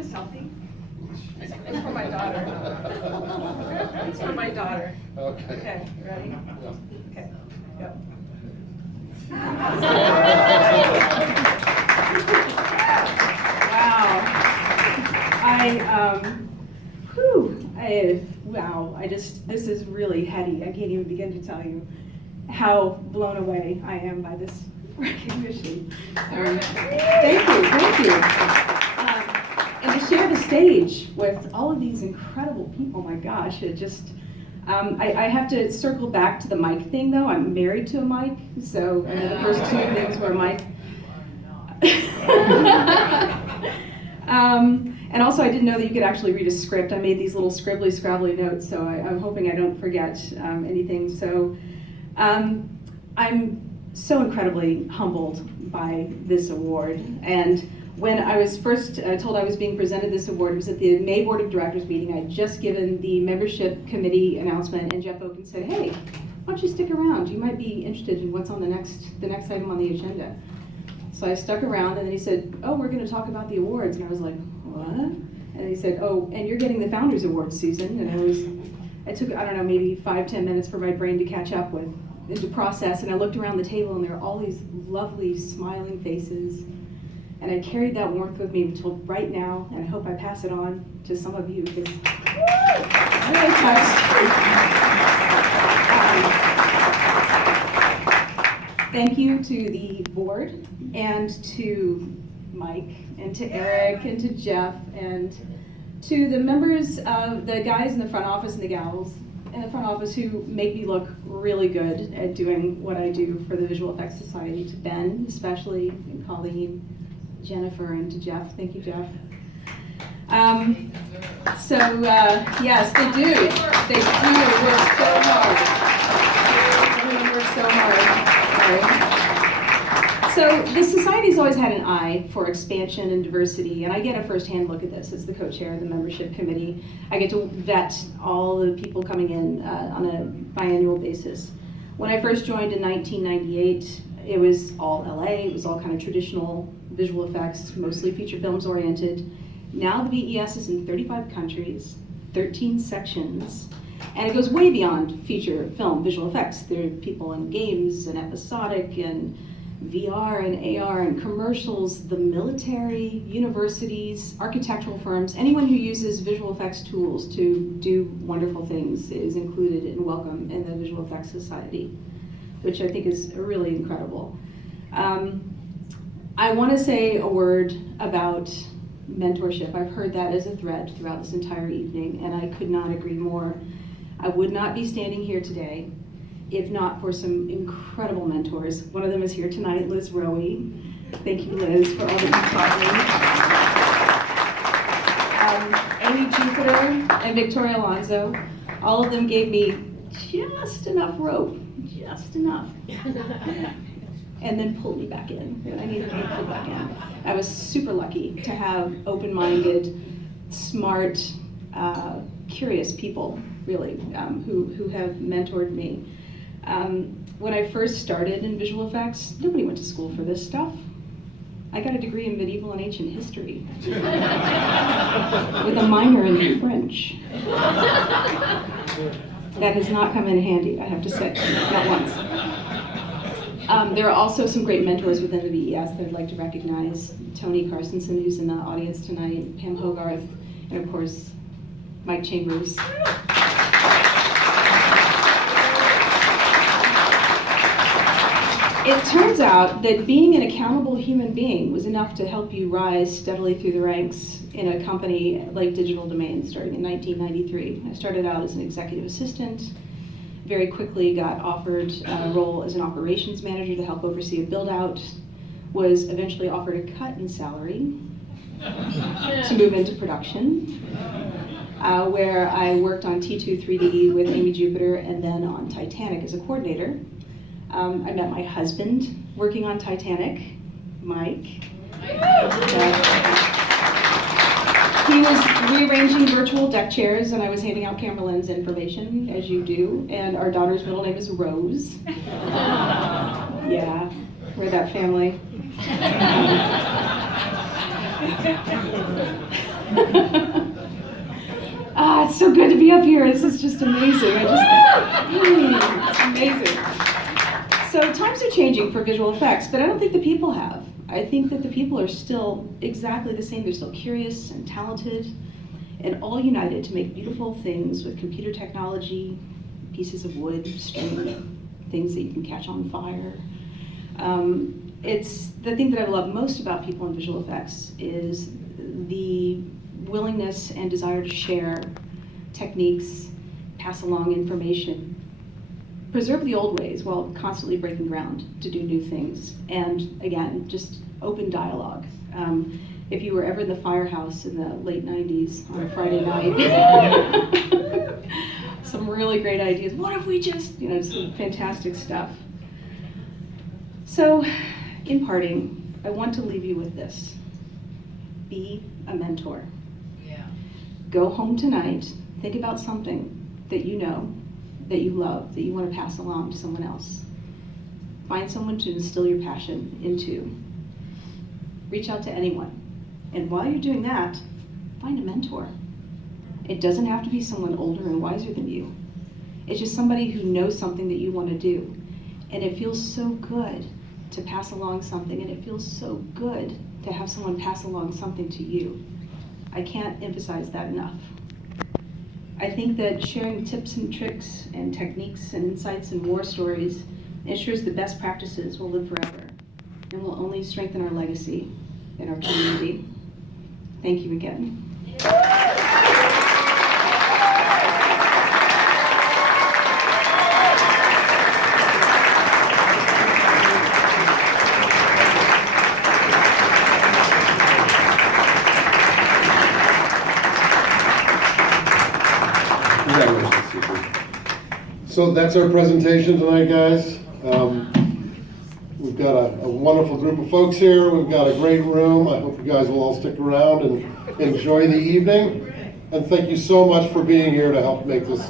a selfie? It's for my daughter. It's for my daughter. Okay. Okay, ready? Yeah. Okay, go. Wow. Wow, this is really heady. I can't even begin to tell you how blown away I am by this recognition. Thank you. And to share the stage with all of these incredible people, my gosh, it just, I have to circle back to the mic thing though. I'm married to a mic, so I know the first two things were mic. And also I didn't know that you could actually read a script. I made these little scribbly, scrabbly notes, so I'm hoping I don't forget anything. So I'm so incredibly humbled by this award. And when I was first told I was being presented this award, it was at the May Board of Directors meeting. I'd just given the membership committee announcement, and Jeff Oken said, "Hey, why don't you stick around? You might be interested in what's on the next item on the agenda." So I stuck around, and then he said, "Oh, we're going to talk about the awards." And I was like, "What?" And he said, "Oh, and you're getting the Founders Award, Susan." And it took, I don't know, maybe 5-10 minutes for my brain to catch up with, and to process. And I looked around the table, and there were all these lovely, smiling faces. And I carried that warmth with me until right now, and I hope I pass it on to some of you, because I'm really touched. Thank you to the board, and to Mike, and to Eric, and to Jeff, and to the members of the guys in the front office and the gals in the front office who make me look really good at doing what I do for the Visual Effects Society. To Ben, especially, and Colleen, Jennifer, and to Jeff. Thank you, Jeff. Yes, they do. They do work so hard. Everyone works so hard. So the society's always had an eye for expansion and diversity, and I get a first-hand look at this as the co-chair of the membership committee. I get to vet all the people coming in on a biannual basis. When I first joined in 1998, it was all LA. It was all kind of traditional visual effects, mostly feature films oriented. Now the VES is in 35 countries, 13 sections, and it goes way beyond feature film visual effects. There are people in games and episodic and VR and AR and commercials, the military, universities, architectural firms. Anyone who uses visual effects tools to do wonderful things is included and welcome in the Visual Effects Society, which I think is really incredible. I want to say a word about mentorship. I've heard that as a thread throughout this entire evening, and I could not agree more. I would not be standing here today if not for some incredible mentors. One of them is here tonight, Liz Rowe. Thank you, Liz, for all that you taught me. Amy Jupiter and Victoria Alonso, all of them gave me just enough rope, just enough. And then pulled me back in when I needed to be pulled back in. I was super lucky to have open-minded, smart, curious people, really, who have mentored me. When I first started in visual effects, nobody went to school for this stuff. I got a degree in medieval and ancient history with a minor in French. That has not come in handy, I have to say, not once. There are also some great mentors within the VES that I'd like to recognize. Tony Carstensen, who's in the audience tonight, Pam Hogarth, and of course, Mike Chambers. It turns out that being an accountable human being was enough to help you rise steadily through the ranks in a company like Digital Domain starting in 1993. I started out as an executive assistant, very quickly got offered a role as an operations manager to help oversee a build-out, was eventually offered a cut in salary to move into production, where I worked on T2 3D with Amy Jupiter and then on Titanic as a coordinator. I met my husband working on Titanic, Mike. He was rearranging virtual deck chairs and I was handing out camera lens information, as you do, and our daughter's middle name is Rose. Yeah, we're that family. It's so good to be up here. This is just amazing. It's amazing. So times are changing for visual effects, but I don't think the people have. I think that the people are still exactly the same. They're still curious and talented and all united to make beautiful things with computer technology, pieces of wood, string, things that you can catch on fire. It's the thing that I love most about people in visual effects is the willingness and desire to share techniques, pass along information, preserve the old ways while constantly breaking ground to do new things. And again, just open dialogue. If you were ever in the firehouse in the late 90s on a Friday night, some really great ideas. What if we just, some fantastic stuff. So, in parting, I want to leave you with this. Be a mentor. Yeah. Go home tonight, think about something that you know, that you love, that you want to pass along to someone else. Find someone to instill your passion into. Reach out to anyone. And while you're doing that, find a mentor. It doesn't have to be someone older and wiser than you. It's just somebody who knows something that you want to do. And it feels so good to pass along something, and it feels so good to have someone pass along something to you. I can't emphasize that enough. I think that sharing tips and tricks and techniques and insights and war stories ensures the best practices will live forever and will only strengthen our legacy in our community. Thank you again. So that's our presentation tonight, guys. We've got a wonderful group of folks here. We've got a great room. I hope you guys will all stick around and enjoy the evening. And thank you so much for being here to help make this